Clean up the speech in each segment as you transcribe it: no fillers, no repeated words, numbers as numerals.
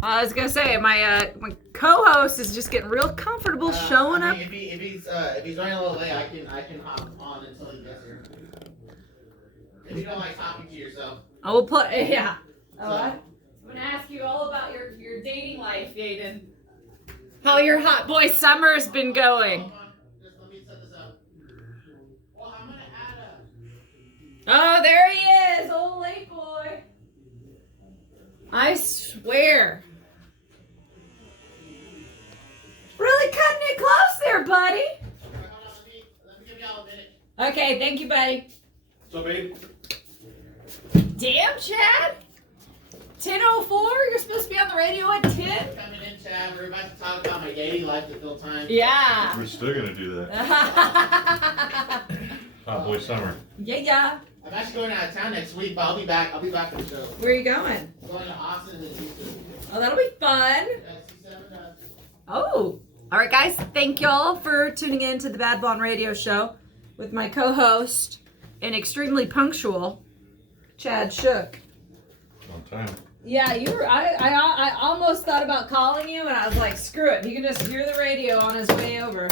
I was gonna say my co-host is just getting real comfortable showing up. If he's running a little late, I can hop on until he gets here. If you don't like talking to yourself. I will play. Yeah. Oh, I'm gonna ask you all about your dating life, Aiden. How your hot boy summer has been going. Hold on. Just let me set this up. Well, I'm gonna add a. Oh, there he is, old late boy. I swear. Really cutting it close there, buddy. Hold on, let me give y'all a minute. Okay, thank you, buddy. So, babe. Damn, Chad. 10:04? You're supposed to be on the radio at 10? Coming in, Chad. We're about to talk about my dating life to fill time. Yeah. We're still gonna do that. Hot boy summer. Yeah. I'm actually going out of town next week, but I'll be back. I'll be back for the show. Where are you going? I'm going to Austin and then Houston. Oh, that'll be fun. Oh. All right, guys. Thank y'all for tuning in to the Bad Blonde Radio Show with my co-host and extremely punctual Chad Shook. On time. Yeah, you were. I almost thought about calling you, and I was like, screw it. He can just hear the radio on his way over.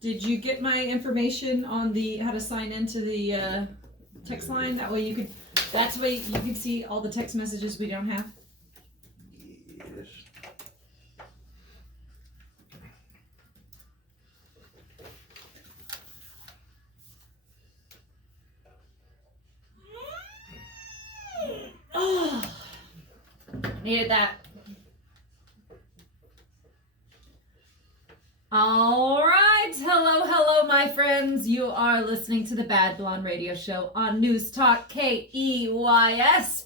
Did you get my information on the how to sign into the text line? That way you could. That's way you can see all the text messages we don't have. Yes. Oh, needed that. All right. Hello, my friends. You are listening to the Bad Blonde Radio Show on News Talk KEYS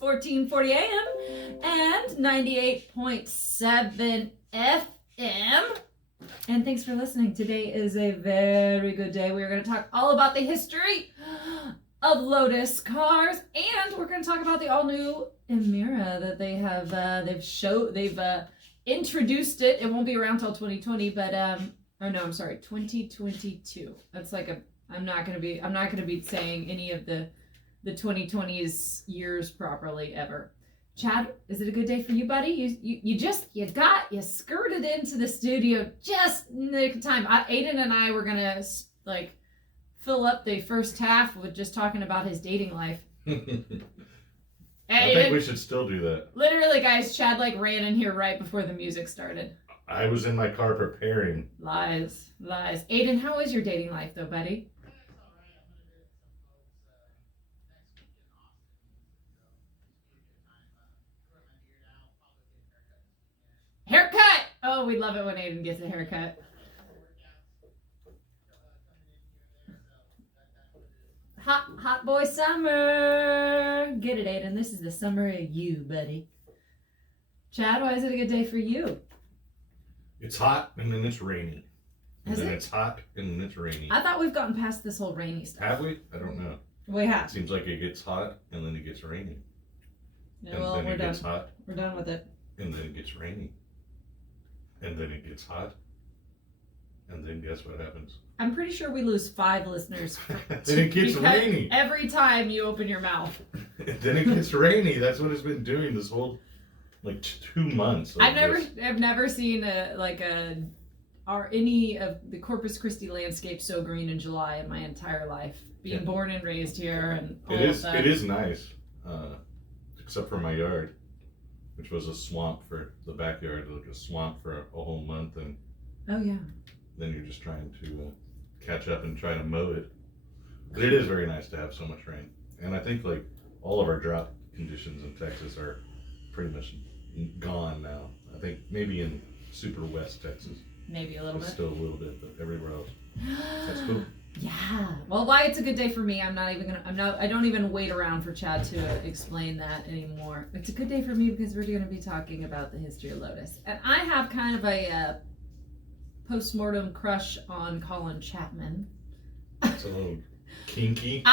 1440 AM and 98.7 FM. And thanks for listening. Today is a very good day. We're going to talk all about the history of Lotus cars, and we're going to talk about the all-new Emira that they have. They've introduced it. It won't be around till 2020, but 2022. That's like I'm not gonna be saying any of the 2020's years properly ever. Chad, is it a good day for you, buddy? You skirted into the studio just in the nick of time. Aiden and I were gonna fill up the first half with just talking about his dating life. I think we should still do that. Literally, guys, Chad ran in here right before the music started. I was in my car preparing. Lies. Aiden, how is your dating life, though, buddy? Haircut! Oh, we love it when Aiden gets a haircut. Hot boy summer. Get it, Aiden. This is the summer of you, buddy. Chad, why is it a good day for you? It's hot and then it's rainy. And then it's hot and then it's rainy. I thought we've gotten past this whole rainy stuff. Have we? I don't know. We have. It seems like it gets hot and then it gets rainy. Yeah, and well, then we're it done. gets hot. We're done with it. And then it gets rainy. And then it gets hot. And then guess what happens? I'm pretty sure we lose 5 listeners. Then it gets rainy. Every time you open your mouth. Then it gets rainy. That's what it's been doing this whole 2 months. I've never seen any of the Corpus Christi landscape so green in July in my entire life. Being born and raised here and all of that. It is nice, except for my yard, which was a swamp for the backyard, like a swamp for a whole month, and oh yeah. Then you're just trying to catch up and try to mow it. But it is very nice to have so much rain, and I think all of our drought conditions in Texas are pretty much gone now. I think maybe in super west Texas. Maybe a little bit. Still a little bit, but everywhere else. That's cool. Yeah. Well, why it's a good day for me, I don't even wait around for Chad to explain that anymore. It's a good day for me because we're going to be talking about the history of Lotus. And I have kind of a post-mortem crush on Colin Chapman. It's a little kinky.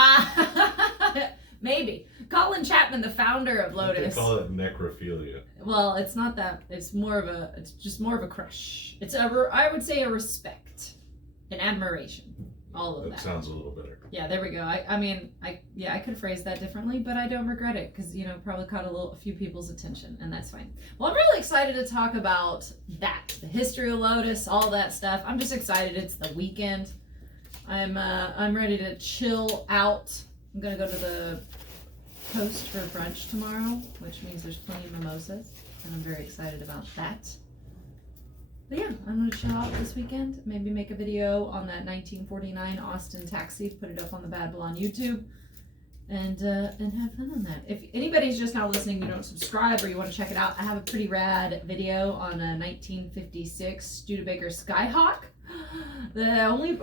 Maybe. Colin Chapman, the founder of Lotus. They call it necrophilia. Well, it's not that. It's just more of a crush. I would say a respect, an admiration. All of that. That sounds a little better. Yeah, there we go. I mean, I could have phrased that differently, but I don't regret it because, probably caught a few people's attention, and that's fine. Well, I'm really excited to talk about that, the history of Lotus, all that stuff. I'm just excited. It's the weekend. I'm ready to chill out. I'm gonna go to the coast for brunch tomorrow, which means there's plenty of mimosas, and I'm very excited about that. But yeah, I'm gonna chill out this weekend. Maybe make a video on that 1949 Austin taxi, put it up on the Bad Bull on YouTube, and have fun on that. If anybody's just now listening, you don't subscribe or you want to check it out, I have a pretty rad video on a 1956 Studebaker Skyhawk. The only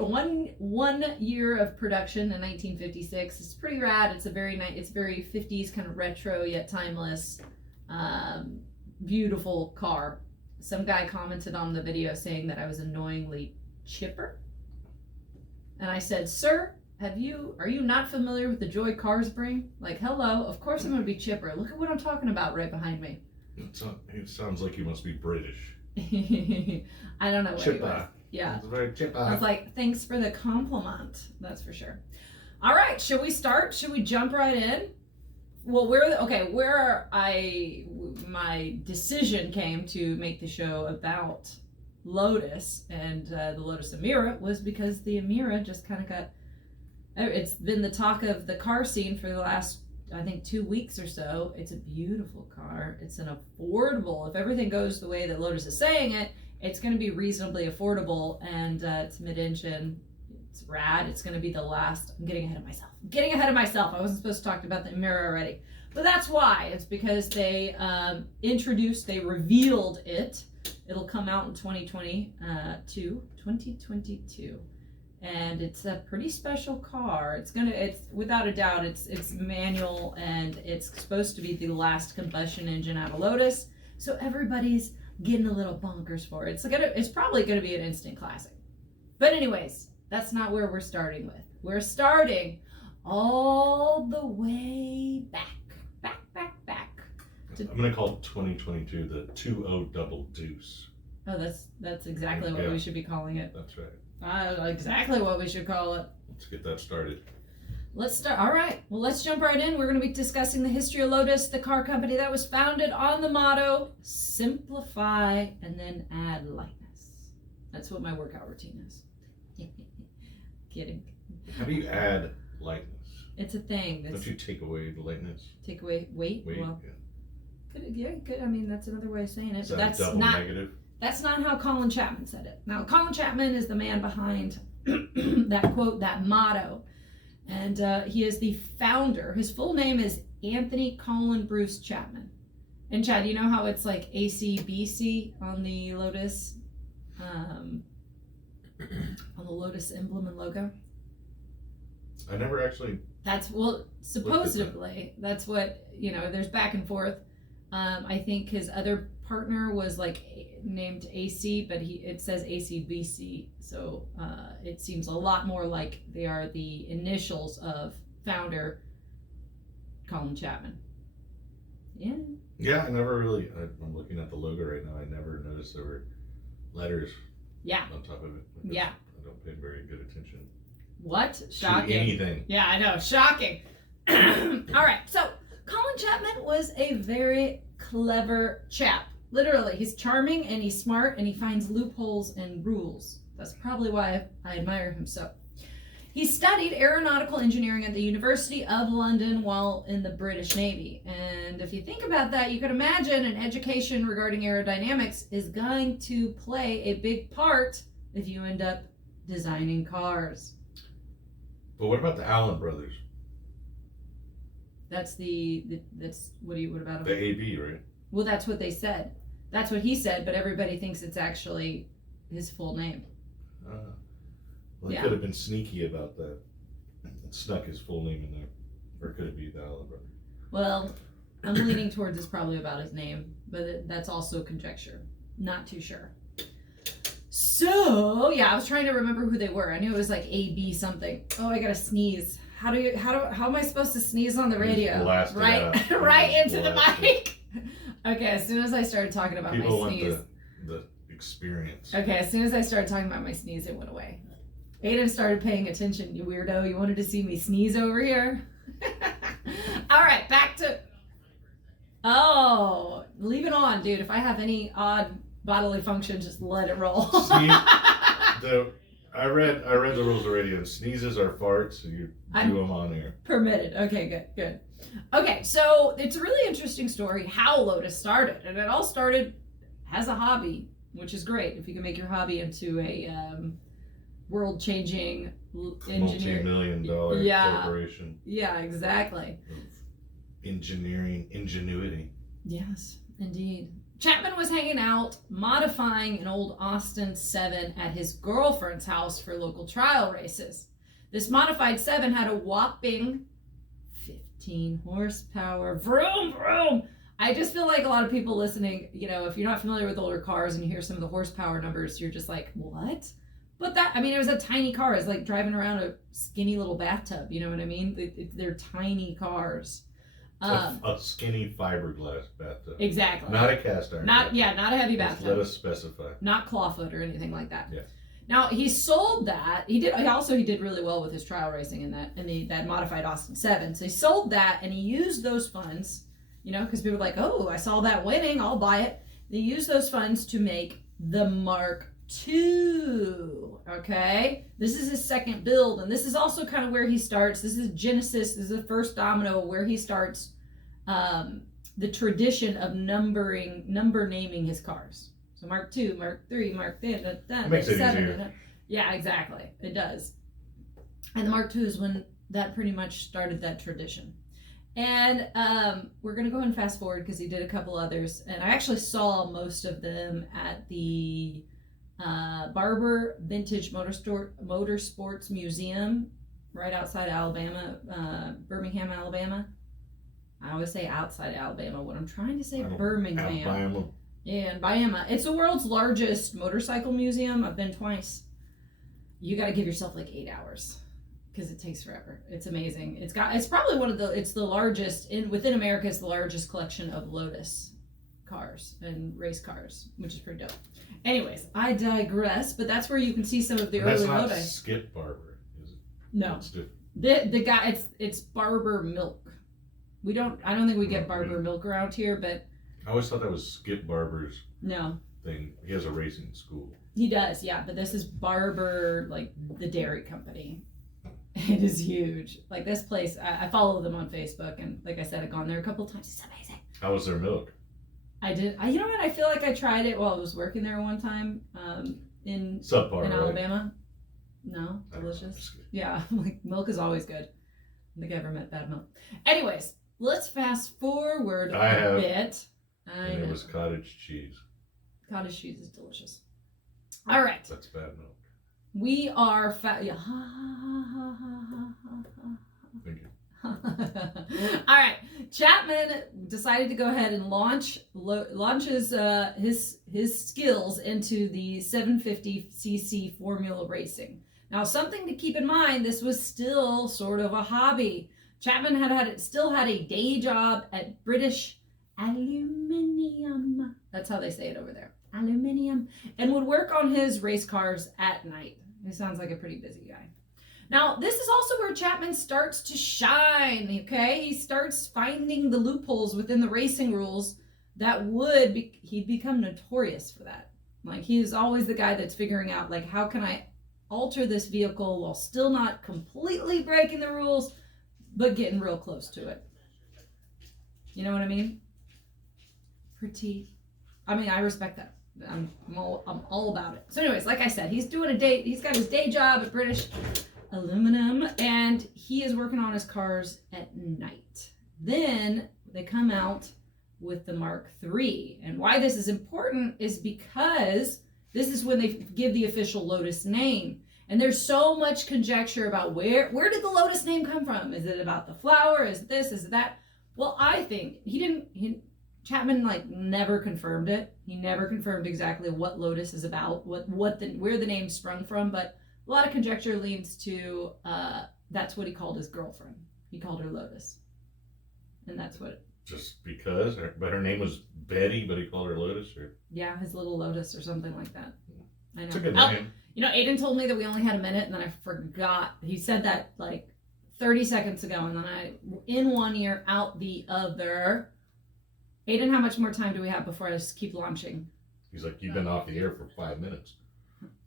one year of production in 1956. It's pretty rad. It's a very nice. It's very 50s kind of retro yet timeless, beautiful car. Some guy commented on the video saying that I was annoyingly chipper. And I said, sir, are you not familiar with the joy cars bring? Like, hello, of course I'm going to be chipper. Look at what I'm talking about right behind me. It sounds like you must be British. I don't know what he was. Yeah. It's very chipper. I was like, thanks for the compliment. That's for sure. All right, should we start? Should we jump right in? Well, my decision came to make the show about Lotus and the Lotus Emira was because the Emira just kind of it's been the talk of the car scene for the last, I think, 2 weeks or so. It's a beautiful car. It's an affordable, if everything goes the way that Lotus is saying it's going to be reasonably affordable, and it's mid-engine. It's rad. It's going to be the last. I'm getting ahead of myself. I wasn't supposed to talk about the Emira already. But that's why. It's because they revealed it. It'll come out in 2022. And it's a pretty special car. It's without a doubt, it's manual, and it's supposed to be the last combustion engine out of Lotus. So everybody's getting a little bonkers for it. It's probably going to be an instant classic. But anyways, that's not where we're starting with. We're starting all the way back. I'm going to call 2022 the 2-0 double deuce. Oh, that's exactly what we should be calling it. That's right. Exactly what we should call it. Let's get that started. Let's start. All right. Well, let's jump right in. We're going to be discussing the history of Lotus, the car company that was founded on the motto, simplify and then add lightness. That's what my workout routine is. Kidding. How do you add lightness? It's a thing. Don't you take away the lightness? Take away weight? Well, yeah. Good. I mean, that's another way of saying it. Is that that's double not negative? That's not how Colin Chapman said it. Now, Colin Chapman is the man behind that quote, that motto. And he is the founder. His full name is Anthony Colin Bruce Chapman. And Chad, you know how it's like ACBC on the Lotus, on the Lotus emblem and logo? I never actually. Supposedly, that's what, there's back and forth. I think his other partner was named AC, but it says ACBC, so it seems a lot more like they are the initials of founder Colin Chapman. Yeah, I never really. I'm looking at the logo right now. I never noticed there were letters. Yeah. On top of it. Yeah. I don't pay very good attention. What? Shocking. To anything. Yeah, I know. Shocking. All right. So Colin Chapman was a very clever chap. Literally, he's charming and he's smart and he finds loopholes and rules. That's probably why I admire him so. He studied aeronautical engineering at the University of London while in the British Navy. And if you think about that, you could imagine an education regarding aerodynamics is going to play a big part if you end up designing cars. But what about the Allen brothers? That's what about him? The AB, right? Well, that's what they said. That's what he said, but everybody thinks it's actually his full name. Well, he could have been sneaky about that and snuck his full name in there. Or could it be the Allen brothers? Well, I'm leaning towards it's probably about his name, but that's also conjecture. Not too sure. So, yeah, I was trying to remember who they were. I knew it was like AB something. Oh, I gotta sneeze. How am I supposed to sneeze on the radio? Right into the mic. Okay, as soon as I started talking about People my sneeze. want the experience. Okay, as soon as I started talking about my sneeze, it went away. Aiden started paying attention, you weirdo. You wanted to see me sneeze over here? All right, back to... Oh, leave it on, dude. If I have any odd bodily function, just let it roll. See, I read the rules already, and sneezes are farts, so you do them on air. Permitted. Okay, good. Okay, so it's a really interesting story how Lotus started, and it all started as a hobby, which is great if you can make your hobby into a world-changing engineer, multi-million-dollar corporation. Yeah, exactly. Engineering ingenuity. Yes, indeed. Chapman was hanging out, modifying an old Austin 7 at his girlfriend's house for local trial races. This modified 7 had a whopping 15 horsepower. Vroom, vroom. I just feel like a lot of people listening, you know, if you're not familiar with older cars and you hear some of the horsepower numbers, you're just like, what? But that, I mean, it was a tiny car. It's like driving around a skinny little bathtub. You know what I mean? They're tiny cars. A skinny fiberglass bathtub. Exactly. Not a cast iron. Not a heavy bathtub. Let us specify. Not clawfoot or anything like that. Yeah. Now he sold that. He did really well with his trial racing in that modified Austin 7. So he sold that and he used those funds, you know, because people were like, oh, I saw that winning, I'll buy it. They used those funds to make the Mark II. Okay, this is his second build, and this is also kind of where he starts. This is Genesis. This is the first domino where he starts the tradition of number naming his cars. So Mark II, Mark III, Mark Makes it 7. easier. Yeah, exactly. It does. And the Mark II is when that pretty much started that tradition. And we're going to go ahead and fast forward because he did a couple others. And I actually saw most of them at the Barber Vintage Motorsports Museum right outside Alabama, Birmingham, Alabama. I always say outside Alabama when I'm trying to say Birmingham. Alabama. Yeah, in Bama. It's the world's largest motorcycle museum. I've been twice. You got to give yourself like 8 hours because it takes forever. It's amazing. It's probably it's the largest within America. It's the largest collection of Lotus cars and race cars, which is pretty dope. Anyways, I digress, but that's where you can see some of the early Lotus. That's not Skip Barber, is it? No. The guy, it's Barber Milk. I don't think we get Barber Milk around here, but I always thought that was Skip Barber's thing. He has a racing school. He does, yeah, but this is Barber, like the dairy company. It is huge. Like this place, I follow them on Facebook, and like I said, I've gone there a couple times. It's amazing. How was their milk? I did. You know what? I feel like I tried it while I was working there one time in Alabama. No, delicious. Yeah, like milk is always good. I don't think I ever met bad milk. Anyways, let's fast forward a bit. And it was cottage cheese. Cottage cheese is delicious. All right. That's bad milk. We are Thank you. All right. Chapman decided to go ahead and launches his skills into the 750cc Formula racing. Now, something to keep in mind: this was still sort of a hobby. Chapman still had a day job at British Aluminium. That's how they say it over there. Aluminium, and would work on his race cars at night. He sounds like a pretty busy guy. Now, this is also where Chapman starts to shine, okay? He starts finding the loopholes within the racing rules that he'd become notorious for that. Like, he's always the guy that's figuring out, like, how can I alter this vehicle while still not completely breaking the rules, but getting real close to it. You know what I mean? I respect that. I'm all about it. So anyways, like I said, he's got his day job at British Aluminum, and he is working on his cars at night. Then they come out with the Mark III. And why this is important is because this is when they give the official Lotus name. And there's so much conjecture about where did the Lotus name come from? Is it about the flower? Is it this? Is it that? Well, I think Chapman never confirmed it. He never confirmed exactly what Lotus is about, where the name sprung from, but a lot of conjecture leads to that's what he called his girlfriend. He called her Lotus. And that's what... Just because? But her name was Betty, but he called her Lotus? Or... Yeah, his little Lotus or something like that. I know. It's a good Oh, name. you know, Aiden told me that we only had a minute, and then I forgot. He said that like 30 seconds ago, and then I, in one ear, out the other. Aiden, how much more time do we have before I just keep launching? He's like, you've been off the air for 5 minutes.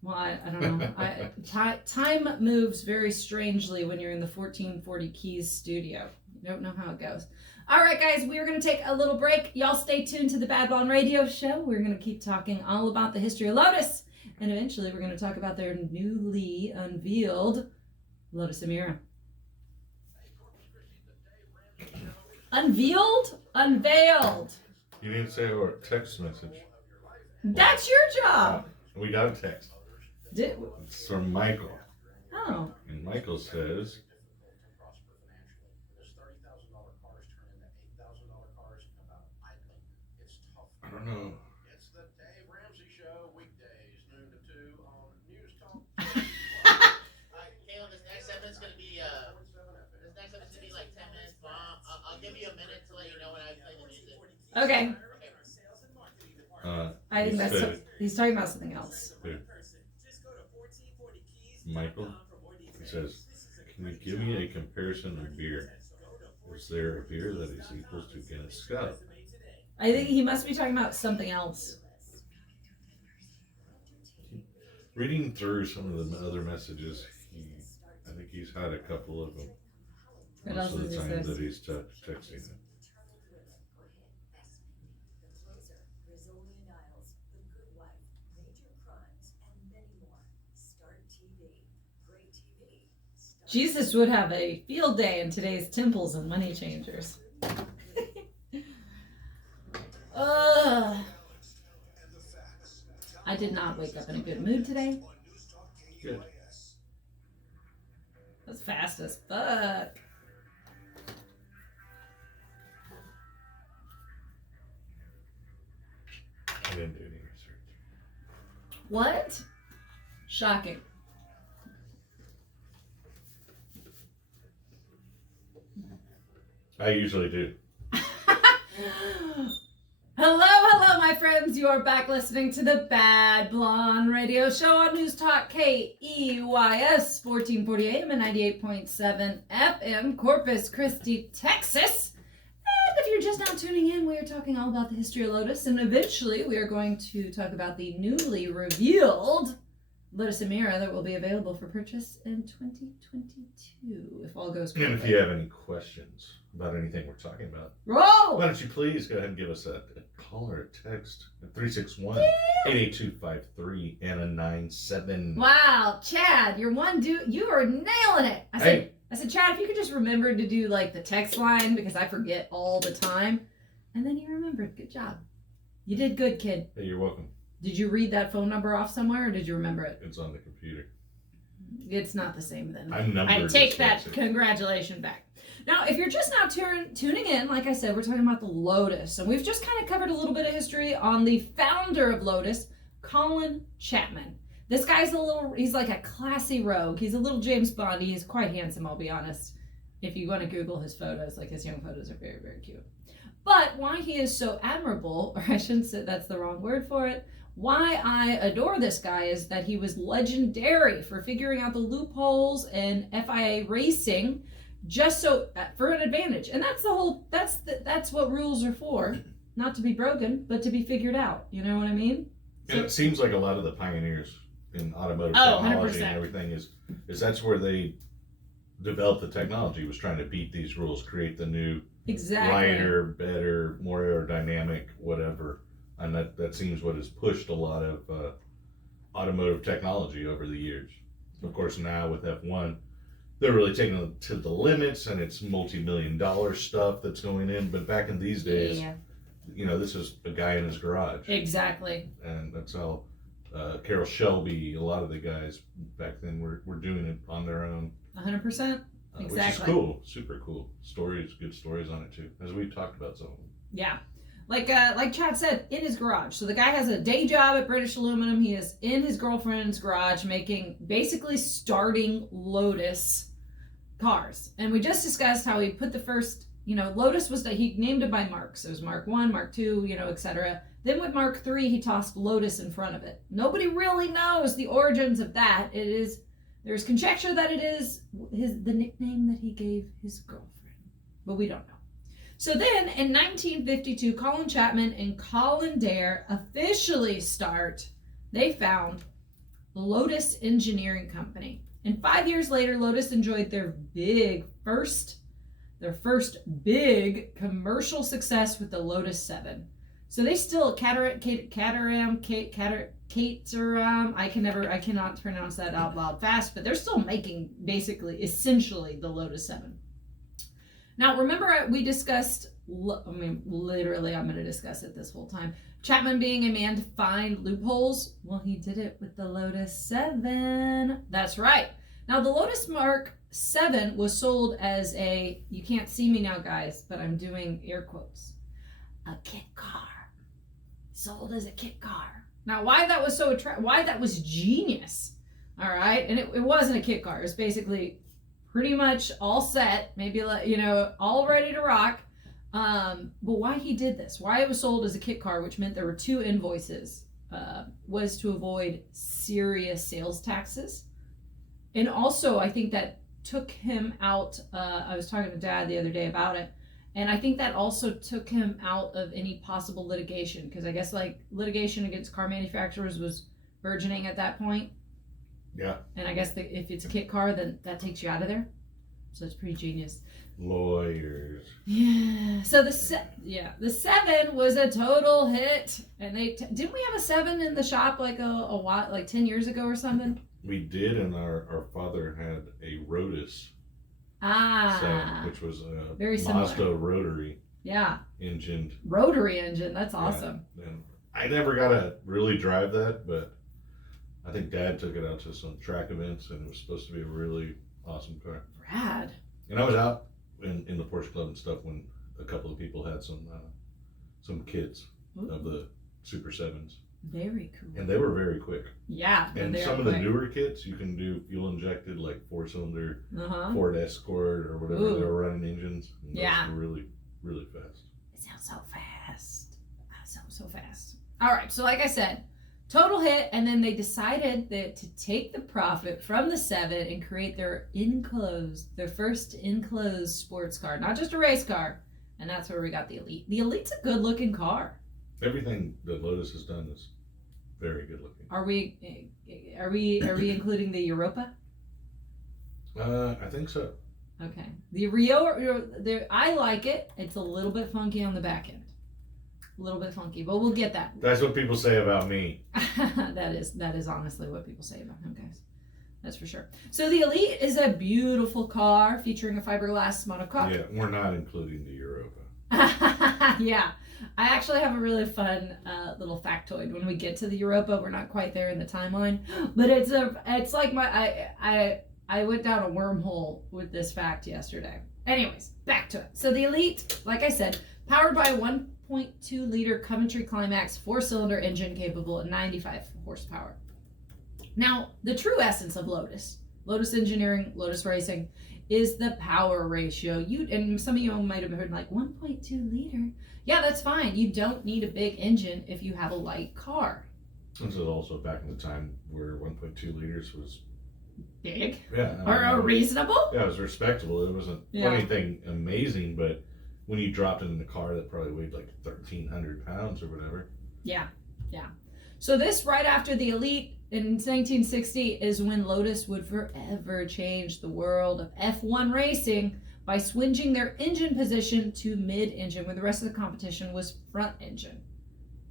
Well, I don't know. Time moves very strangely when you're in the 1440 Keys studio. You don't know how it goes. All right, guys, we're going to take a little break. Y'all stay tuned to the Bad Blonde Radio Show. We're going to keep talking all about the history of Lotus. And eventually we're going to talk about their newly unveiled Lotus Emira. Unveiled? Unveiled. You didn't say our text message. That's your job. We got a text. It's from Michael. Oh. And Michael says, I don't know. It's the Dave Ramsey Show, weekdays, noon to 2 on News Talk. Caleb, this next segment's gonna be like 10 minutes long. I'll give you a minute to let you know when I play the music. Okay. I think he's talking about something else. Who? Michael? He says, can you give me a comparison of beer? Is there a beer that is equals to Guinness Scout? I think he must be talking about something else. Reading through some of the other messages, I think he's had a couple of them. What Most else of the is time this? that he's texting them. Jesus would have a field day in today's temples and money changers. I did not wake up in a good mood today. Good. That's fast as fuck. I didn't do any research. What? Shocking. I usually do. Hello, my friends. You are back listening to the Bad Blonde Radio Show on News Talk KEYS 1440 AM and 98.7 FM, Corpus Christi, Texas. And if you're just now tuning in, we are talking all about the history of Lotus, and eventually we are going to talk about the newly revealed Lotus Emira that will be available for purchase in 2022, if all goes And perfect. if you have any questions about anything we're talking about, Roll! why don't you please go ahead and give us a call or a text at 361-882-53 and a 97. Wow, Chad, you're one dude. You are nailing it. I said, Chad, if you could just remember to do like the text line, because I forget all the time. And then you remembered. Good job. You did good, kid. Hey, you're welcome. Did you read that phone number off somewhere, or did you remember it? It's on the computer. It's not the same then. I'm numbered. I take that dyslexic. congratulation back. Now, if you're just now tuning in, like I said, we're talking about the Lotus. And we've just kind of covered a little bit of history on the founder of Lotus, Colin Chapman. This guy's he's like a classy rogue. He's a little James Bondy. He's quite handsome, I'll be honest. If you want to Google his photos, like his young photos are very, very cute. But why he is so admirable, or I shouldn't say that's the wrong word for it, why I adore this guy is that he was legendary for figuring out the loopholes in FIA racing just so for an advantage. And that's that's what rules are for. Not to be broken, but to be figured out. You know what I mean? And it seems like a lot of the pioneers in automotive Oh, technology 100%. and everything is that's where they developed the technology, was trying to beat these rules, create the new Exactly. lighter, better, more aerodynamic, whatever. And that seems what has pushed a lot of automotive technology over the years. Of course, now with F1, they're really taking it to the limits, and it's multi-million-dollar stuff that's going in. But back in these days, Yeah. you know, this is a guy in his garage. Exactly. And that's how Carroll Shelby, a lot of the guys back then were doing it on their own. 100%. Which is Exactly. cool, super cool. Good stories on it too, as we've talked about some of them. Yeah. Like Chad said, in his garage. So the guy has a day job at British Aluminum. He is in his girlfriend's garage basically starting Lotus cars. And we just discussed how he put the first, Lotus he named it by marks. So it was Mark 1, Mark 2, etc. Then with Mark III, he tossed Lotus in front of it. Nobody really knows the origins of that. There's conjecture that it is the nickname that he gave his girlfriend, but we don't know. So then in 1952, Colin Chapman and Colin Dare officially they found Lotus Engineering Company. And 5 years later, Lotus enjoyed their first big commercial success with the Lotus 7. So they still I cannot pronounce that out loud fast, but they're still making essentially the Lotus 7. Now, remember we discussed, literally I'm going to discuss it this whole time, Chapman being a man to find loopholes. Well, he did it with the Lotus 7. That's right. Now, the Lotus Mark 7 was sold as you can't see me now, guys, but I'm doing air quotes, a kit car. Sold as a kit car. Now, why that was why that was genius, all right? And it wasn't a kit car. It was basically pretty much all set, maybe, all ready to rock. But why he did this, why it was sold as a kit car, which meant there were 2 invoices, was to avoid serious sales taxes. And also, I think that took him out. I was talking to Dad the other day about it. And I think that also took him out of any possible litigation, because I guess litigation against car manufacturers was burgeoning at that point. Yeah. And I guess if it's a kit car, then that takes you out of there. So it's pretty genius. Lawyers. Yeah. So the 7 was a total hit, and didn't we have a 7 in the shop a while, 10 years ago or something? We did, and our father had a Lotus. 7, which was a very similar. Mazda rotary. Yeah. Engined. Rotary engine. That's awesome. Yeah. And I never got to really drive that, but I think Dad took it out to some track events, and it was supposed to be a really awesome car. Rad. And I was out in the Porsche Club and stuff when a couple of people had some kits of the Super 7s. Very cool. And they were very quick. Yeah. And some of the newer kits, you can do fuel injected, like 4-cylinder Ford Escort or whatever they were running engines. And those were really, really fast. It sounds so fast. So fast. All right. So like I said, total hit. And then they decided to take the profit from the 7 and create their first enclosed sports car, not just a race car. And that's where we got the Elite. The Elite's a good looking car. Everything that Lotus has done is very good looking. Are we including the Europa? I think so. Okay. The Rio, I like it. It's a little bit funky on the back end. A little bit funky, but we'll get that. That's what people say about me. that is honestly what people say about him, guys. That's for sure. So the Elite is a beautiful car featuring a fiberglass monocoque. Yeah, we're not including the Europa. Yeah. I actually have a really fun little factoid. When we get to the Europa, we're not quite there in the timeline, but it's like I went down a wormhole with this fact yesterday. Anyways, back to it. So the Elite, like I said, powered by a 1.2 liter Coventry Climax 4-cylinder engine capable of 95 horsepower. Now, the true essence of Lotus Engineering, Lotus Racing, is the power ratio. And some of you might have heard 1.2 liter. Yeah, that's fine. You don't need a big engine if you have a light car. This is also back in the time where 1.2 liters was big. Yeah. Or reasonable. Yeah, it was respectable. It wasn't anything amazing, but when you dropped it in a car that probably weighed 1,300 pounds or whatever. Yeah. So this right after the Elite in 1960 is when Lotus would forever change the world of F1 racing by switching their engine position to mid-engine, where the rest of the competition was front engine.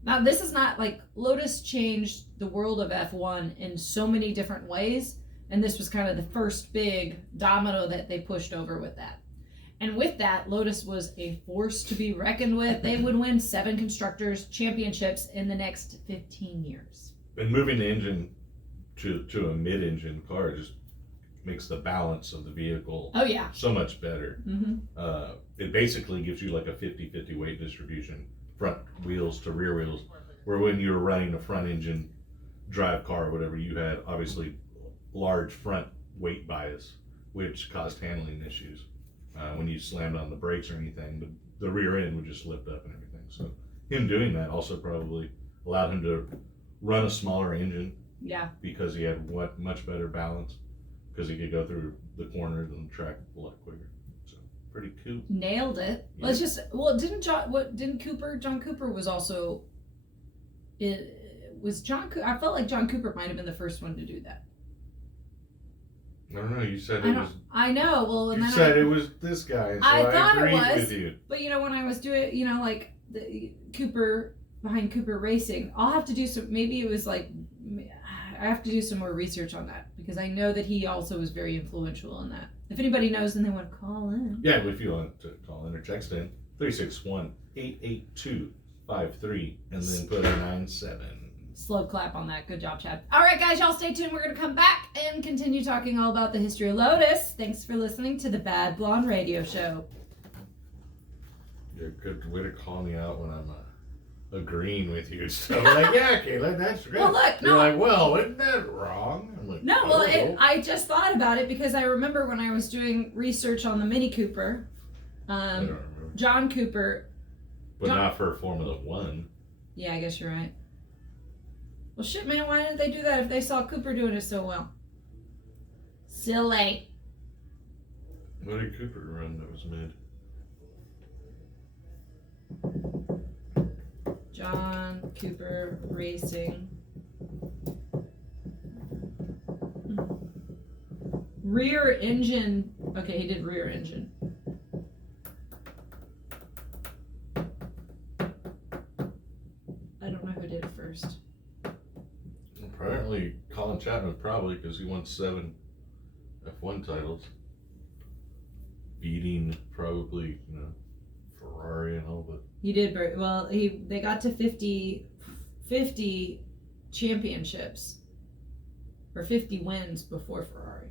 Now, this is not Lotus changed the world of F1 in so many different ways, and this was kind of the first big domino that they pushed over with that. And with that, Lotus was a force to be reckoned with. They would win 7 constructors' championships in the next 15 years. And moving the engine to a mid-engine car just makes the balance of the vehicle so much better. Mm-hmm. It basically gives you a 50-50 weight distribution, front wheels to rear wheels, where when you were running a front engine drive car or whatever, you had obviously large front weight bias, which caused handling issues. When you slammed on the brakes or anything, the rear end would just lift up and everything. So him doing that also probably allowed him to run a smaller engine Yeah. because he had much better balance because he could go through the corners and the track a lot quicker. So pretty cool. Nailed it. Yeah. Let's just didn't John Cooper was also I felt like John Cooper might have been the first one to do that. I don't know. You said it was. I know. Well, and You then said it was this guy, so I thought it agreed was. with you. But when I was doing, like the Cooper behind Cooper Racing, I'll have to do some. Maybe it was like I have to do some more research on that because I know that he also was very influential in that. If anybody knows, then they want to call in. Yeah, if you want to call in or text in 361-882-53 and then put a 97. Slow clap on that. Good job, Chad. All right, guys, y'all stay tuned. We're going to come back and continue talking all about the history of Lotus. Thanks for listening to the Bad Blonde Radio Show. You're a good way to call me out when I'm agreeing with you. So I'm like, yeah, Kayla, that's great. Well, look, You're no. like, well, isn't that wrong? I'm like, No, oh, well, I just thought about it because I remember when I was doing research on the Mini Cooper, I don't remember. John Cooper. But not for Formula One. Yeah, I guess you're right. Well, shit, man, why didn't they do that if they saw Cooper doing it so well? Silly. What did Cooper run that was mid? John Cooper Racing. Rear engine. Okay, he did rear engine. I don't know who did it first. Apparently, Colin Chapman probably because he won 7 F1 titles, beating probably Ferrari and all. But He did very well. They got to 50 championships or 50 wins before Ferrari.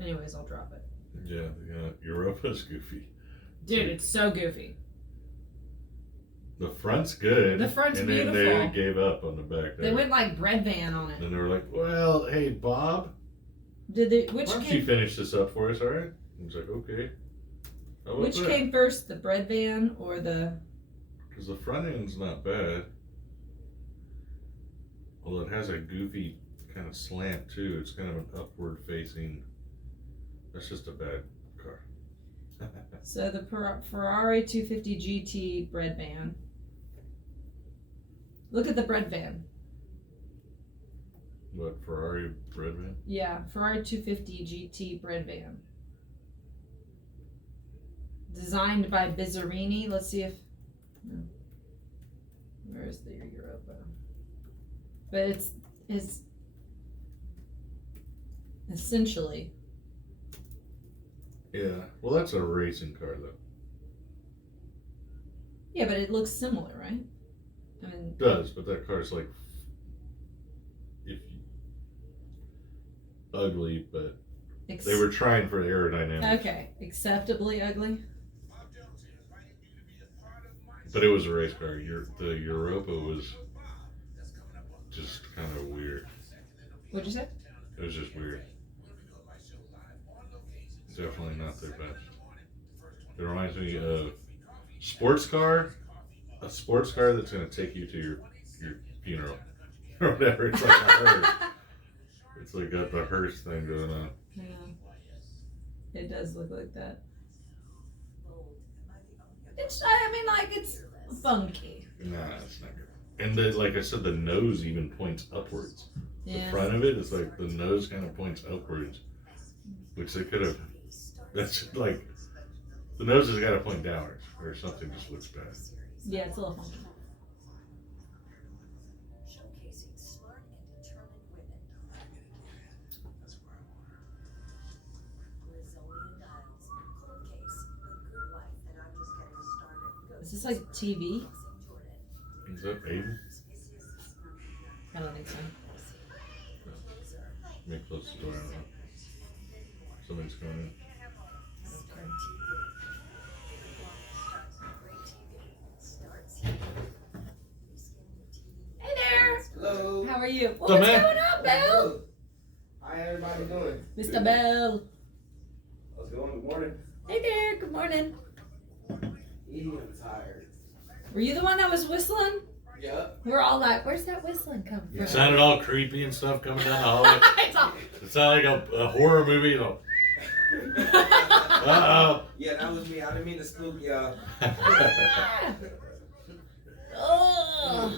Anyways, I'll drop it. yeah, Europa's goofy. Dude, it's so goofy. The front's good. The front's and beautiful. then they gave up on the back there. They went like bread van on it. And they were like, well, hey, Bob, Did they? why don't you finish this up for us, all right? I was like, okay. Which came first, the bread van or the? Because the front end's not bad. Although it has a goofy kind of slant too. It's kind of an upward facing. That's just a bad car. So the Ferrari 250 GT bread van. Look at the bread van. What, Ferrari bread van? Yeah, Ferrari 250 GT bread van. Designed by Bizzarini. Let's see if. No. Where is the Europa? But it's essentially. Yeah. Well, that's a racing car though. Yeah, but it looks similar, right? I mean. It does, but that car's like, ugly, but they were trying for aerodynamics. Okay, acceptably ugly. But it was a race car. The Europa was just kind of weird. What'd you say? It was just weird. Definitely not their best. It reminds me of sports car, a sports car that's going to take you to your funeral or whatever. It's like a hearse. It's like got the hearse thing going on. Yeah, it does look like that. It's funky. Nah, it's not good. And like I said, the nose even points upwards. Yeah. The front of it is like the nose kind of points upwards, which they could have. That's like the nose has got to point downwards, or something just looks bad. Yeah, it's a little funky. Showcasing smart and determined women. Brazilian dials. Cold case. The good life that I'm just getting started. Is this like TV? Is that Aiden? I don't think so. Make close the door. I don't know. Somebody's coming in. are you? What's What's up, man? going on, Bill? How everybody doing? Mr. Bell. How's it going? Good morning. Hey there, good morning. I'm tired. Were you the one that was whistling? Yep. We're all like, where's that whistling coming from? It sounded all creepy and stuff coming down the hallway. It's all- It sounded like a horror movie. You know. Uh Yeah, that was me. I didn't mean to spook y'all. Ugh.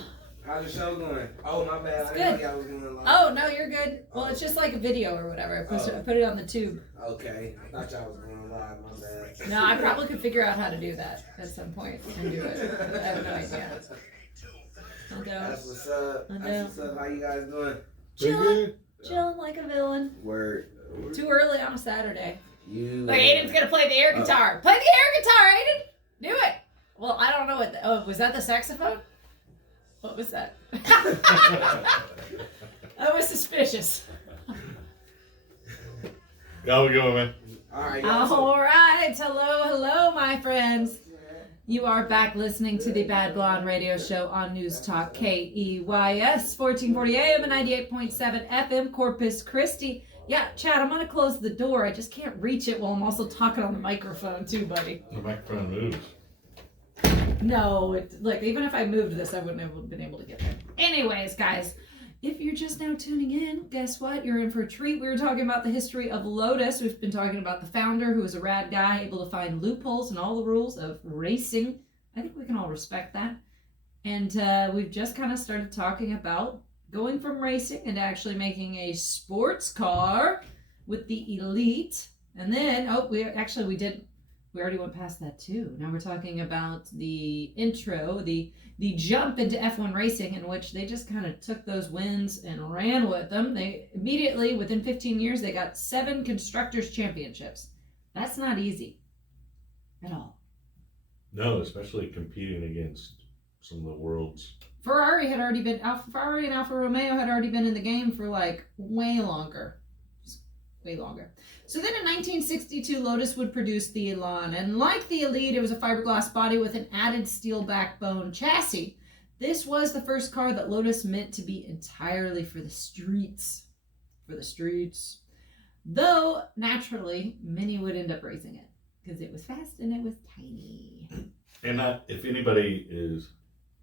How's the show going? Oh, my bad. It's I didn't good. know y'all was going live. Oh, no, you're good. Well, it's just like a video or whatever. I put it on the tube. Okay. I thought y'all was going live. My bad. No, I probably could figure out how to do that at some point and do it. I have no idea. I'll go. That's what's up. I know. That's what's up. How you guys doing? Chilling, chilling like a villain. Word. Too early on a Saturday. You. Like, Aiden's gonna play the air guitar. Play the air guitar, Aiden! Do it! Well, I don't know what. Oh, was that the saxophone? What was that? That was suspicious. How we going, man? All right. All right. Hello, hello, my friends. You are back listening to the Bad Blonde Radio Show on News Talk KEYS 1440 AM and 98.7 FM Corpus Christi. Yeah, Chad, I'm going to close the door. I just can't reach it while I'm also talking on the microphone too, buddy. The microphone moves. No, look, even if I moved this, I wouldn't have been able to get there. Anyways, guys, if you're just now tuning in, guess what? You're in for a treat. We were talking about the history of Lotus. We've been talking about the founder, who was a rad guy, able to find loopholes in all the rules of racing. I think we can all respect that. And we've just kind of started talking about going from racing and actually making a sports car with the Elite. And then, we already went past that too. Now we're talking about the intro, the jump into F1 racing, in which they just kind of took those wins and ran with them. They immediately, within 15 years, they got 7 constructors championships. That's not easy at all. No, especially competing against some of the world's. Ferrari and Alfa Romeo had already been in the game for like way longer. So then in 1962, Lotus would produce the Elan. And like the Elite, it was a fiberglass body with an added steel backbone chassis. This was the first car that Lotus meant to be entirely for the streets. Though, naturally, many would end up racing it because it was fast and it was tiny. And if anybody is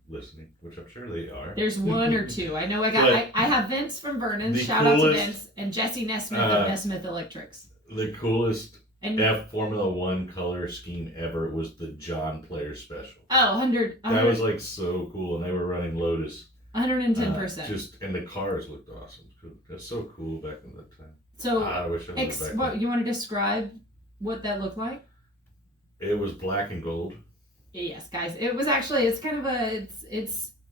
listening, which I'm sure they are. There's one or two. I know I have Vince from Vernon. The Shout out to coolest- Vince. And Jesse Nesmith of Nesmith Electrics. The coolest And F Formula One color scheme ever was the John Player Special. 100, That was like so cool, and they were running Lotus. 110%. And the cars looked awesome. That's so cool back in that time. So, I wish I was back what then. you want to describe what that looked like? It was black and gold. Yes, guys. It was actually, it's kind of it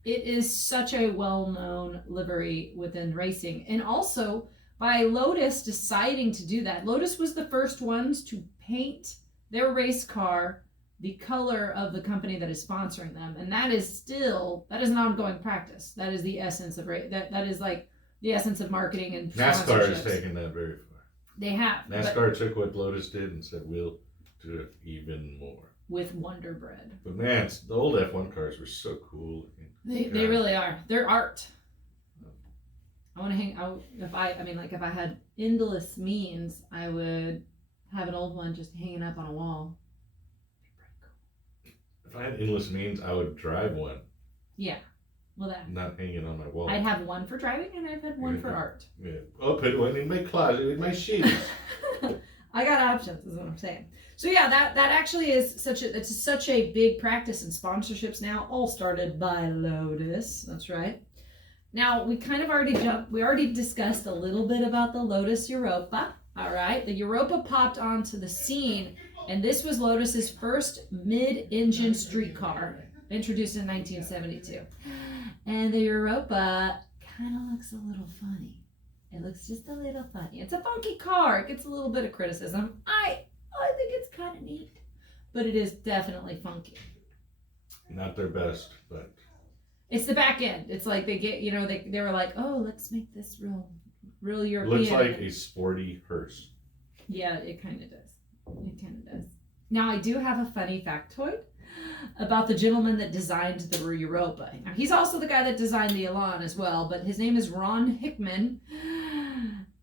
is such a well-known livery within racing. And also, by Lotus deciding to do that, Lotus was the first ones to paint their race car the color of the company that is sponsoring them. And that is an ongoing practice. That is the essence of that is like the essence of marketing and NASCAR has sponsorships. taken that very far. They have. NASCAR took what Lotus did and said, we'll do it even more. With Wonder Bread. But man, the old F1 cars were so cool looking. They really are. They're art. I want to hang out. If I had endless means, I would have an old one just hanging up on a wall. If I had endless means, I would drive one, Yeah. Well, that. not hanging on my wall. I'd have one for driving and I've had one for art. Yeah. I'll put one in my closet with my shoes. I got options, is what I'm saying. So yeah, that actually is such a big practice in sponsorships now, all started by Lotus. That's right. Now we kind of already discussed a little bit about the Lotus Europa. All right, the Europa popped onto the scene, and this was Lotus's first mid-engine street car, introduced in 1972. And the Europa kind of looks a little funny. It looks just a little funny. It's a funky car. It gets a little bit of criticism. I think it's kind of neat, but it is definitely funky. Not their best, but It's the back end. It's like they get, they were like, oh, let's make this real European. looks like a sporty hearse. Yeah, it kind of does. Now I do have a funny factoid. about the gentleman that designed the Europa. Now, he's also the guy that designed the Elan as well, but his name is Ron Hickman.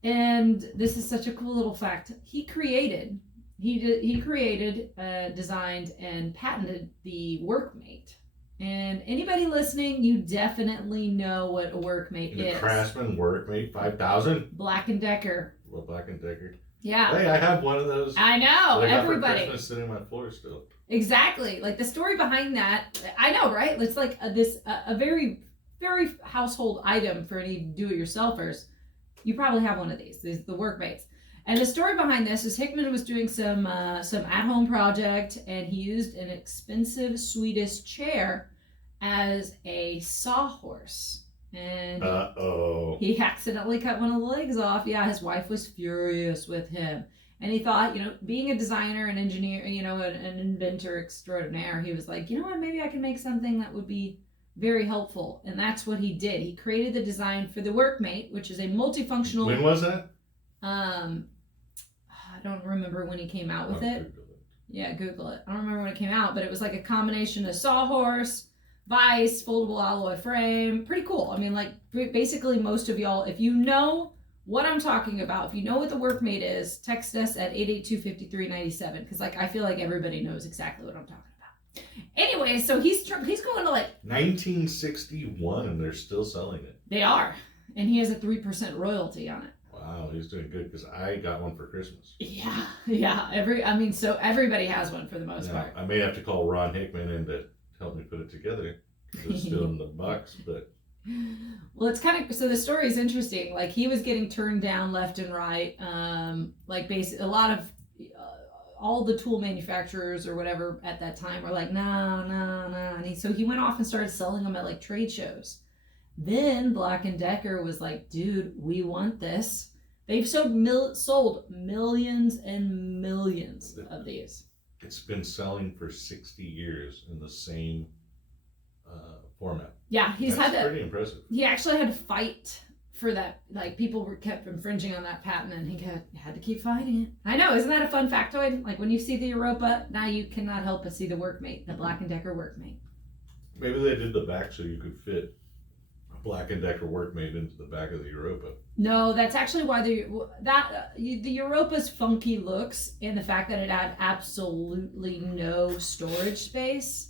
And this is such a cool little fact. He created, designed, and patented the Workmate. And anybody listening, you definitely know what a Workmate The is. Craftsman Workmate 5000. Black & Decker. Well, Black & Decker. Yeah. Hey, I have one of those. I know. that I got for Everybody. Christmas sitting on my floor still. Exactly. Like the story behind that, I know, right? It's like a very, very household item for any do-it-yourselfers. You probably have one of these the Workmates. And the story behind this is Hickman was doing some at-home project, and he used an expensive Swedish chair as a sawhorse. And he accidentally cut one of the legs off. Yeah, his wife was furious with him. And he thought, being a designer, an engineer, an inventor extraordinaire, he was like, you know what, maybe I can make something that would be very helpful. And that's what he did. He created the design for the Workmate, which is a multifunctional... When was that? I don't remember when he came out with it. Google it. Yeah, Google it. I don't remember when it came out, but it was like a combination of sawhorse, vise, foldable alloy frame. Pretty cool. I mean, like, basically most of y'all, if you know what I'm talking about, if you know what the Workmate is, text us at 882-5397, because like I feel like everybody knows exactly what I'm talking about. Anyway, so he's going to like 1961 and they're still selling it. They are, and he has a 3% royalty on it. Wow, he's doing good because I got one for Christmas. Yeah. So everybody has one for the most part. I may have to call Ron Hickman in to help me put it together. It's still in the box, but Well, it's kind of, so the story is interesting. Like he was getting turned down left and right. Like basically a lot of all the tool manufacturers or whatever at that time were like, no. And so he went off and started selling them at like trade shows. Then Black & Decker was like, dude, we want this. They've sold millions and millions of these. it's been selling for 60 years in the same format. Yeah, That's pretty impressive. He actually had to fight for that. Like people kept infringing on that patent, and he had to keep fighting it. I know, isn't that a fun factoid? Like when you see the Europa, now you cannot help but see the Workmate, the Black & Decker Workmate. Maybe they did the back so you could fit a Black & Decker Workmate into the back of the Europa. No, that's actually why the Europa's funky looks and the fact that it had absolutely no storage space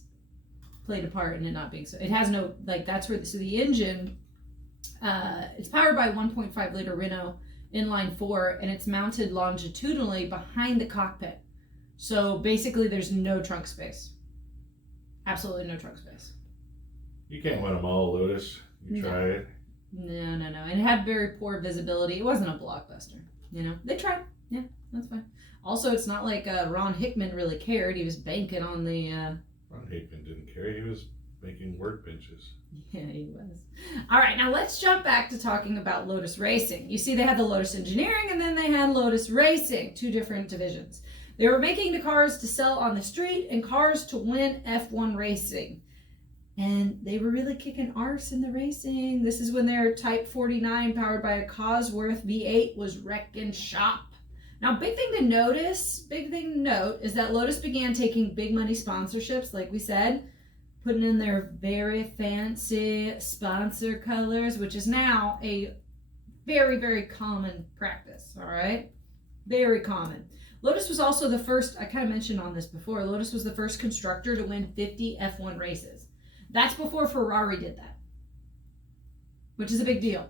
played a part in it not being so. It has no, like, that's where, so the engine, it's powered by 1.5 liter Renault inline 4, and it's mounted longitudinally behind the cockpit. So basically there's no trunk space. Absolutely no trunk space. You can't win them all, Lotus. You try it. No. And it had very poor visibility. It wasn't a blockbuster. They tried. Yeah, that's fine. Also, it's not like Ron Hickman really cared. He was banking on the... Ron Hickman didn't care. He was making workbenches. Yeah, he was. All right, now let's jump back to talking about Lotus Racing. You see, they had the Lotus Engineering, and then they had Lotus Racing, two different divisions. They were making the cars to sell on the street and cars to win F1 racing. And they were really kicking arse in the racing. This is when their Type 49 powered by a Cosworth V8 was wrecking shop. Now, big thing to note is that Lotus began taking big money sponsorships, like we said, putting in their very fancy sponsor colors, which is now a very, very common practice, all right? Very common. Lotus was also the first, I kind of mentioned on this before, Lotus was the first constructor to win 50 F1 races. That's before Ferrari did that, which is a big deal.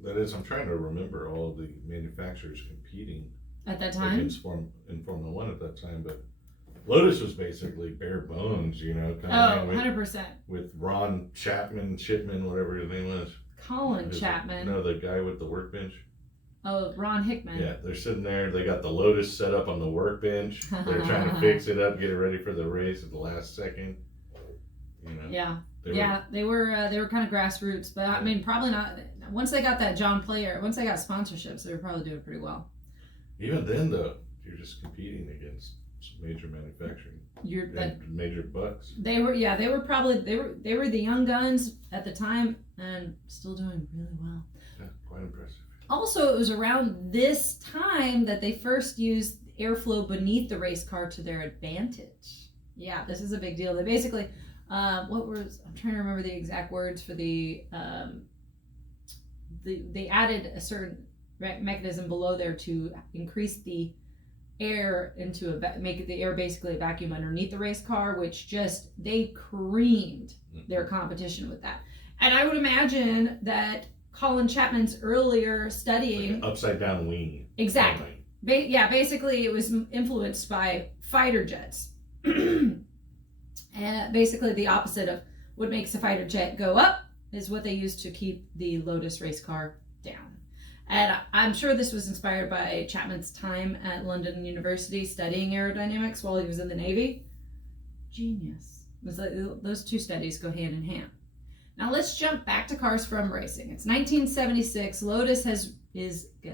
That is, I'm trying to remember all of the manufacturers competing at that time in Formula One at that time, but Lotus was basically bare bones, coming in 100%. with Ron Shipman, whatever his name was. Colin Chapman. No, the guy with the workbench. Oh, Ron Hickman. Yeah, they're sitting there. They got the Lotus set up on the workbench. They're trying to fix it up, get it ready for the race at the last second. Yeah, they were kind of grassroots, but I mean, probably not. Once they got that John Player, once they got sponsorships, they were probably doing pretty well. Even then, though, you're just competing against some major manufacturing. Major bucks. They were the young guns at the time and still doing really well. Yeah, quite impressive. Also, it was around this time that they first used airflow beneath the race car to their advantage. Yeah, this is a big deal. They basically, I'm trying to remember the exact words for they added a certain mechanism below there to increase the air make the air basically a vacuum underneath the race car, which they creamed their competition with that. And I would imagine that Colin Chapman's earlier studying Like an upside down wing. exactly. Basically it was influenced by fighter jets. And basically the opposite of what makes a fighter jet go up is what they used to keep the Lotus race car down. And I'm sure this was inspired by Chapman's time at London University studying aerodynamics while he was in the Navy. Genius. It was like, those two studies go hand in hand. Now let's jump back to cars from racing. It's 1976. Guess what Lotus is going to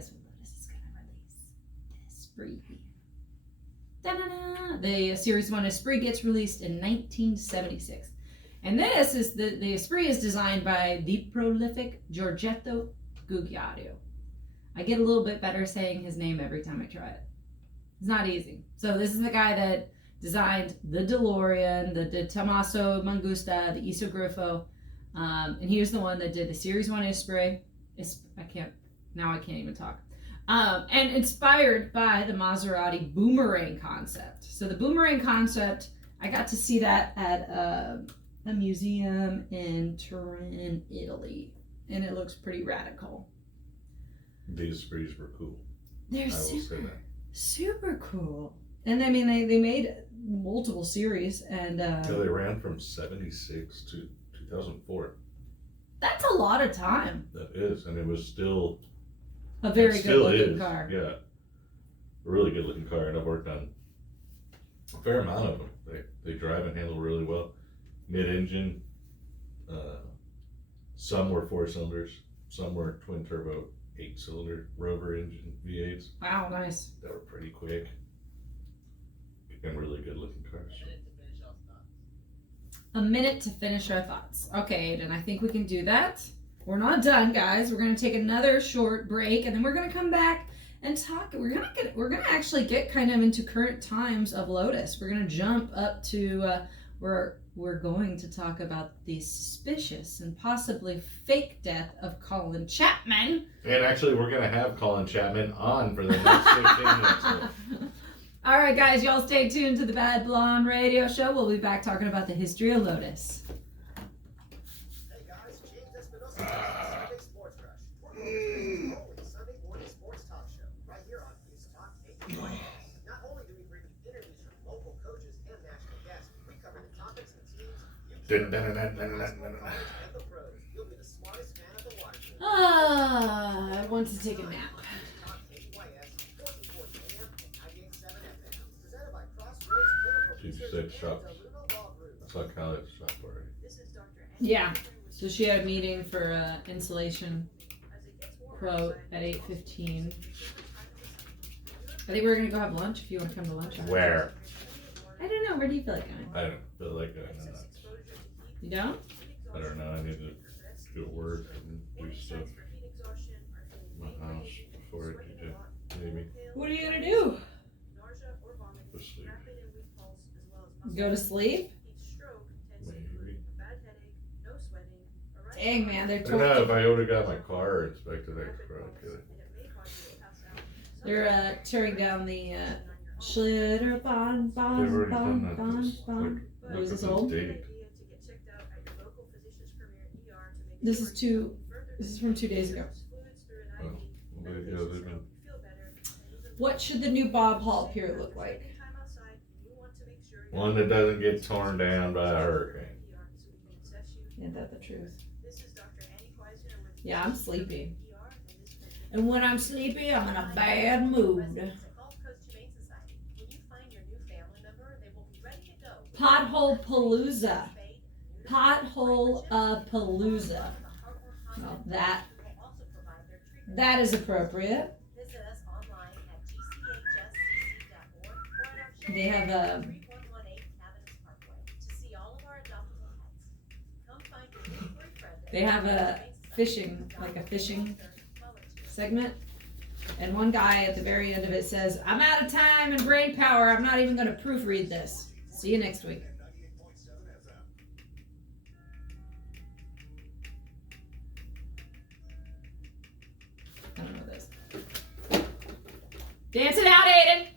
release? The Esprit. Da-da-da. The Series 1 Esprit gets released in 1976. And this is the Esprit is designed by the prolific Giorgetto Guglielmo. I get a little bit better saying his name every time I try it. It's not easy. So this is the guy that designed the DeLorean, the Tommaso Mangusta, the Isogriffo, and he was the one that did the Series 1 Esprit. I can't even talk. And inspired by the Maserati boomerang concept. So the boomerang concept, I got to see that at a museum in Turin, Italy, and it looks pretty radical. These Esprits were cool. They're super cool. And I mean, they made multiple series, and they ran from 76 to 2004. That's a lot of time. That is, and it was still A very good looking car. Yeah, a really good looking car, and I've worked on a fair amount of them. They drive and handle really well. Mid-engine, some were 4 cylinders, some were twin turbo 8-cylinder Rover engine V8s. Wow, nice. That were pretty quick and really good looking cars. A minute to finish our thoughts. Okay, Aiden, I think we can do that. We're not done, guys. We're gonna take another short break, and then we're gonna come back and talk. We're gonna actually get kind of into current times of Lotus. We're gonna jump up to we're going to talk about the suspicious and possibly fake death of Colin Chapman. And actually, we're gonna have Colin Chapman on for the next 15 minutes. All right, guys, y'all stay tuned to the Bad Blonde Radio Show. We'll be back talking about the history of Lotus. Hey guys, James Espinosa, Sunday Sports Rush. We're going to the Sunday morning sports talk show right here on News Talk 820. Not only do we bring you interviews from local coaches and national guests, we cover the topics and teams you can and the pros. You'll be the smartest man at the water cooler. I want to take a nap. Talk KYS, 1440 AM and 98.7 FM. Presented by Crossroads Clinical She Research said and shop. Deluno Law Group. I saw Khaled shop already. This is Dr. Yeah. So she had a meeting for insulation quote at 8:15. I think we're gonna go have lunch if you want to come to lunch. Where? I don't know. Where do you feel like going? I don't feel like going on that. You don't? I don't know. I need to go to work and do stuff in my house before I do that. Maybe. What are you gonna do? Go sleep. Go to sleep? Maybe. Dang, man, they're I don't know. told If I would have got my car inspected, I could probably get it. they're tearing down the Schlitter Bon They've already done that. Bon. This, like, Oh, is look this at old? the date. This is from 2 days ago. Oh, well, yeah, they've been. What should the new Bob Hall Pier look like? One that doesn't get torn down by a hurricane. Ain't that the truth? Yeah, I'm sleepy. And when I'm sleepy, I'm in a bad mood. Pothole Palooza. Pothole Palooza. Well, that is appropriate. Visit us online at gchscc.org. They have a 3118 Cavendis Parkway to see all of our adoptable pets. Come find your new furry friend. They have a fishing segment, and one guy at the very end of it says, "I'm out of time and brain power. I'm not even going to proofread this." See you next week. I don't know this. Dance it out, Aiden.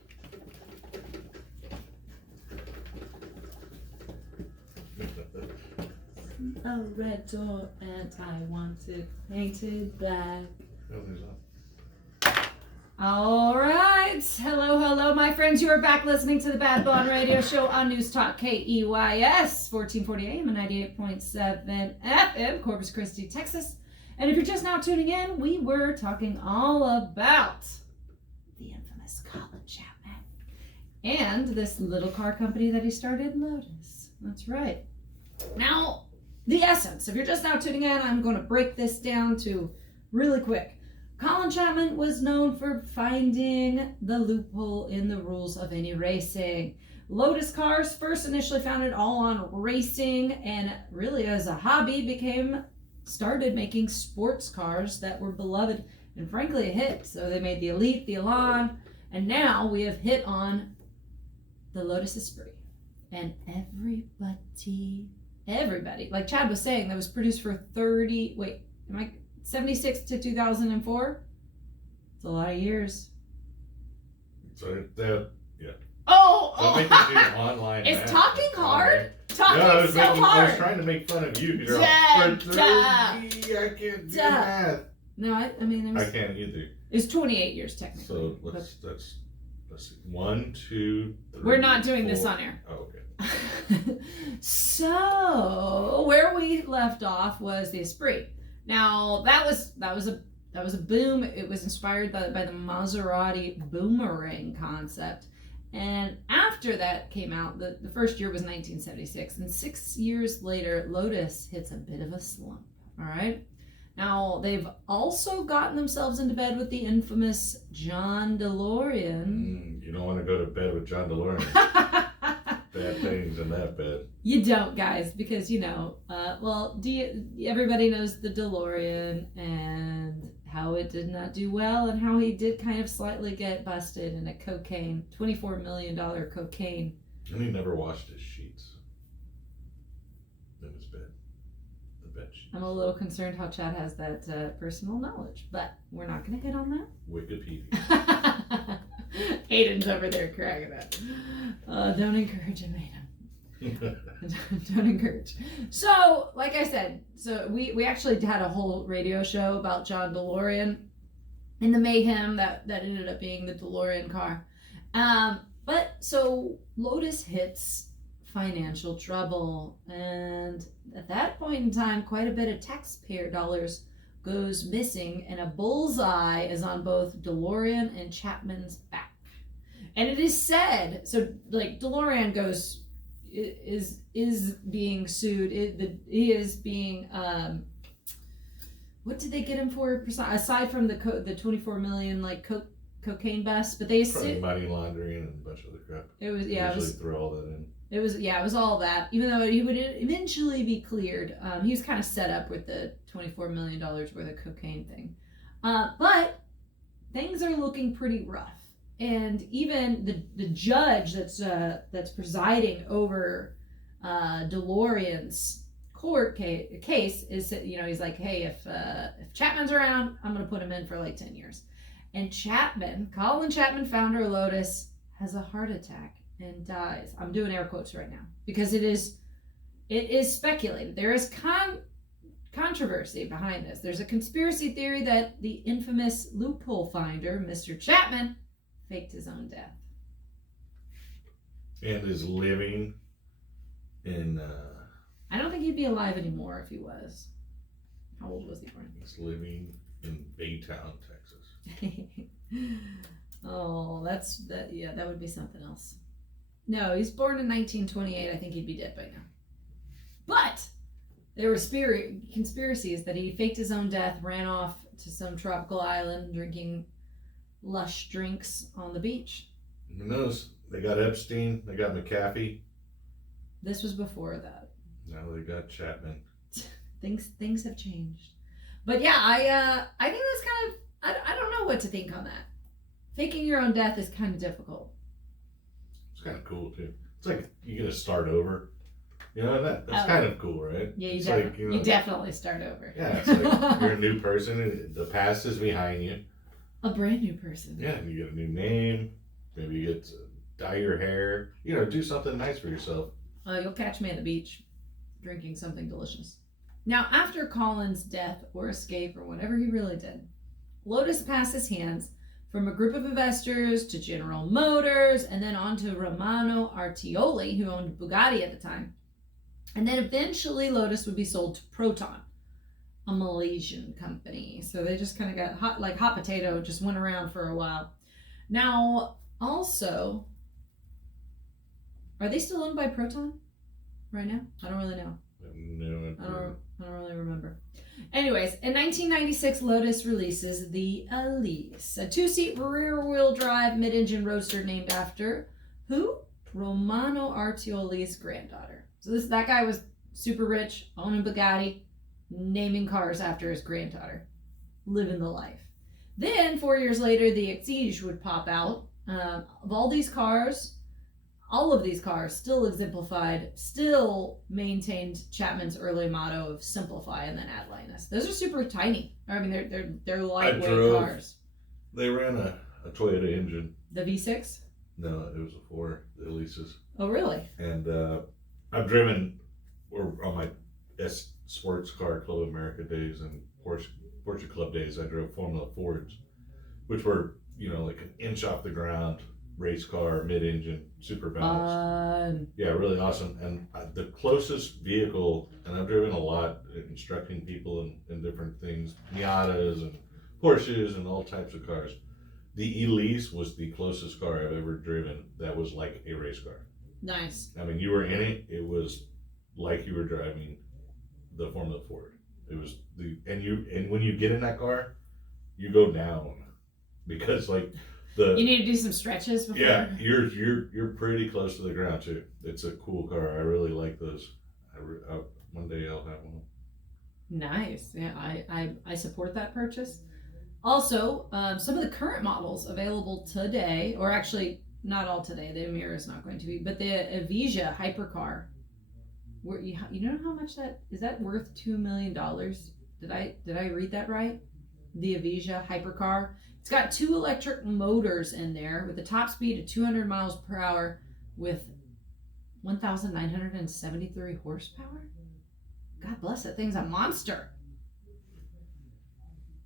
A red door and I want it painted black. All right. Hello, my friends. You are back listening to the Bad Blonde Radio Show on News Talk KEYS 1440 AM and 98.7 FM, Corpus Christi, Texas. And if you're just now tuning in, we were talking all about the infamous Colin Chapman and this little car company that he started, Lotus. That's right. Now, the essence, if you're just now tuning in, I'm going to break this down to really quick. Colin Chapman was known for finding the loophole in the rules of any racing. Lotus cars, first initially founded all on racing and really as a hobby, started making sports cars that were beloved and frankly a hit. So they made the Elite, the Elan, and now we have hit on the Lotus Esprit. And everybody, like Chad was saying, that was produced for 76 to 2004? It's a lot of years. So yeah. Oh! Don't make me do online Is math. talking hard? Talking No, I was so hard. I was trying to make fun of you because you're Duh, all, but 30, I can't do math. No, I mean, I can't either. It's 28 years technically. So let's see. 1, 2, 3. We're not doing 4. this on air. Oh, okay. So where we left off was the Esprit. Now that was a boom. It was inspired by the Maserati boomerang concept. And after that came out, the first year was 1976. And 6 years later, Lotus hits a bit of a slump. All right. Now, they've also gotten themselves into bed with the infamous John DeLorean. You don't want to go to bed with John DeLorean. Bad things in that bed. You don't, guys, because, everybody knows the DeLorean and how it did not do well and how he did kind of slightly get busted in a $24 million cocaine. And he never washed his sheets in his bed. The bed sheets. I'm a little concerned how Chad has that personal knowledge, but we're not going to hit on that. Wikipedia. Aiden's over there cracking up. Don't encourage him, Aiden. Don't encourage. So, like I said, we actually had a whole radio show about John DeLorean and the mayhem that ended up being the DeLorean car. But so Lotus hits financial trouble, and at that point in time, quite a bit of taxpayer dollars goes missing, and a bullseye is on both DeLorean and Chapman's back. And it is said, so like DeLorean is being sued. He is being what did they get him for? Aside from the 24 million cocaine bust, but they Probably money laundering and a bunch of other crap. It was throw all that in. It was all that. Even though he would eventually be cleared, he was kind of set up with the $24 million worth of cocaine thing. But things are looking pretty rough. And even the judge that's presiding over DeLorean's court case is, he's like, hey, if Chapman's around, I'm going to put him in for like 10 years. And Colin Chapman, founder of Lotus, has a heart attack and dies. I'm doing air quotes right now because it is speculated. There is controversy behind this. There's a conspiracy theory that the infamous loophole finder, Mr. Chapman, faked his own death. And is living in... I don't think he'd be alive anymore if he was. How old was he born? He's living in Baytown, Texas. Oh, that would be something else. No, he's born in 1928. I think he'd be dead by now. But there were conspiracies that he faked his own death, ran off to some tropical island drinking lush drinks on the beach. Who knows? They got Epstein, they got McAfee. This was before that. Now they got Chapman. Things have changed. But yeah, I think that's kind of, I don't know what to think on that. Faking your own death is kind of difficult. It's kind of cool too. It's like you get to start over. You know, that's Oh. kind of cool, right? Yeah, It's you definitely start over. Yeah, it's like you're a new person, and the past is behind you. A brand new person. Yeah, and you get a new name. Maybe you get to dye your hair. You know, do something nice for yourself. You'll catch me at the beach drinking something delicious. Now, after Colin's death or escape or whatever he really did, Lotus passed his hands from a group of investors to General Motors and then on to Romano Artioli, who owned Bugatti at the time. And then eventually Lotus would be sold to Proton, a Malaysian company. So they just kind of got hot potato, just went around for a while. Now, also, are they still owned by Proton right now? I don't really know. No, I don't really remember. Anyways, in 1996, Lotus releases the Elise, a two-seat rear-wheel drive mid-engine roadster named after who? Romano Artioli's granddaughter. So that guy was super rich, owning Bugatti, naming cars after his granddaughter, living the life. Then 4 years later, the Exige would pop out. Of all these cars, all of these cars still exemplified, still maintained Chapman's early motto of simplify and then add lightness. Those are super tiny. I mean, they're lightweight cars. They ran a Toyota engine. The V6? No, it was a 4, the Elises. Oh, really? And I've driven, or on my sports car Club America days and Porsche Club days, I drove Formula Fords, which were, like an inch off the ground, race car, mid-engine, super balanced. Yeah, really awesome. And the closest vehicle, and I've driven a lot instructing people in different things, Miatas and Porsches and all types of cars. The Elise was the closest car I've ever driven that was like a race car. Nice. I mean, you were in it, it was like you were driving the Formula Ford. It was and when you get in that car, you go down because you need to do some stretches before. Yeah, you're pretty close to the ground too. It's a cool car. I really like those. One day I'll have one. Nice. Yeah, I support that purchase. Also, some of the current models available today, or actually not all today. The Emira is not going to be, but the Evija hypercar. You know how much that is? That worth $2 million? Did I read that right? The Evija hypercar. It's got 2 electric motors in there with a top speed of 200 miles per hour with 1,973 horsepower. God bless it. Thing's a monster.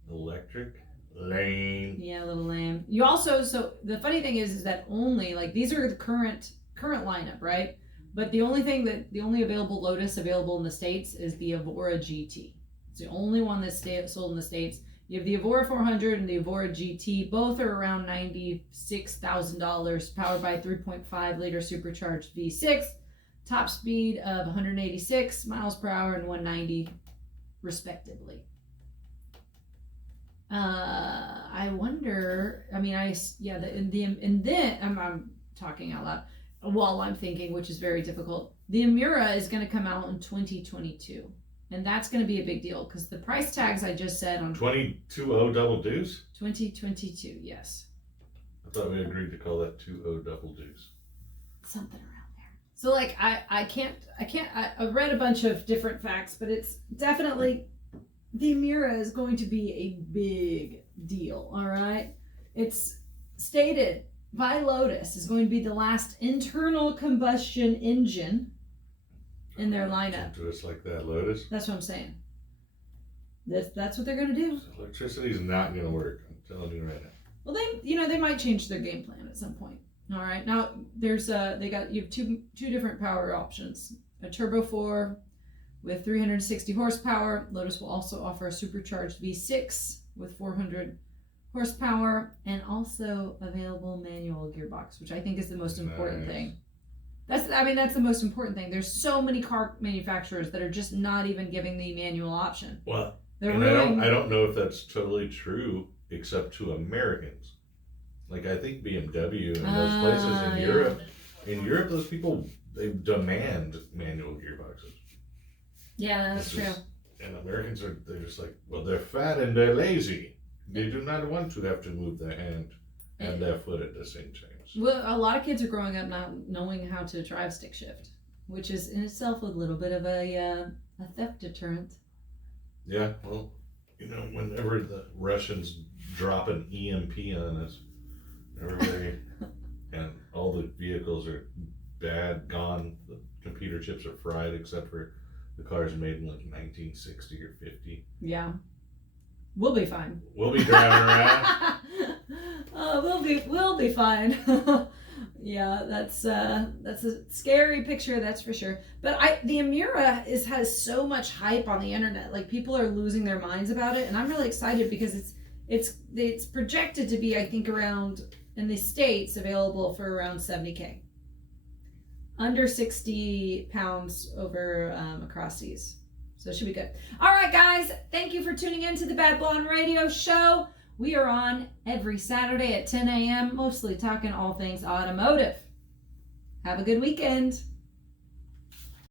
Electric, lame. Yeah, a little lame. You also, so the funny thing is that only these are the current lineup, right? But the only available Lotus available in the States is the Evora GT. It's the only one that's sold in the States. You have the Evora 400 and the Evora GT. Both are around $96,000, powered by 3.5 liter supercharged V6, top speed of 186 miles per hour and 190 respectively. I wonder. I mean, I'm talking out loud while I'm thinking, which is very difficult. The Emira is going to come out in 2022. And that's going to be a big deal because the price tags I just said on 220 double deuce? 2022, yes. I thought we agreed to call that 20 double deuce. Something around there. So I've read a bunch of different facts, but it's definitely, the Emira is going to be a big deal, all right? It's stated by Lotus is going to be the last internal combustion engine in their lineup. Do us like that, Lotus. That's what I'm saying. That's what they're gonna do. Electricity's not gonna work. I'm telling you right now. Well, they might change their game plan at some point. All right. Now there's you have two different power options. A turbo 4 with 360 horsepower. Lotus will also offer a supercharged V6 with 400 horsepower and also available manual gearbox, which I think is the most important thing. That's the most important thing. There's so many car manufacturers that are just not even giving the manual option. Well, I don't know if that's totally true, except to Americans. I think BMW and those places in Europe. In Europe, those people, they demand manual gearboxes. Yeah, that's true. And Americans they're just like, well, they're fat and they're lazy. They do not want to have to move their hand and their foot at the same time. Well, a lot of kids are growing up not knowing how to drive stick shift, which is in itself a little bit of a theft deterrent. Yeah, well, you know, whenever the Russians drop an EMP on us, everybody, and all the vehicles are bad, gone, the computer chips are fried, except for the cars made in like 1960 or 50. Yeah. We'll be fine. We'll be driving around. We'll be fine. Yeah, that's a scary picture, that's for sure. But the Emira has so much hype on the internet. Like, people are losing their minds about it, and I'm really excited because it's projected to be, I think, around in the States available for around $70K. Under 60 pounds over across seas. So it should be good. All right, guys. Thank you for tuning in to the Bad Blonde Radio Show. We are on every Saturday at 10 a.m., mostly talking all things automotive. Have a good weekend.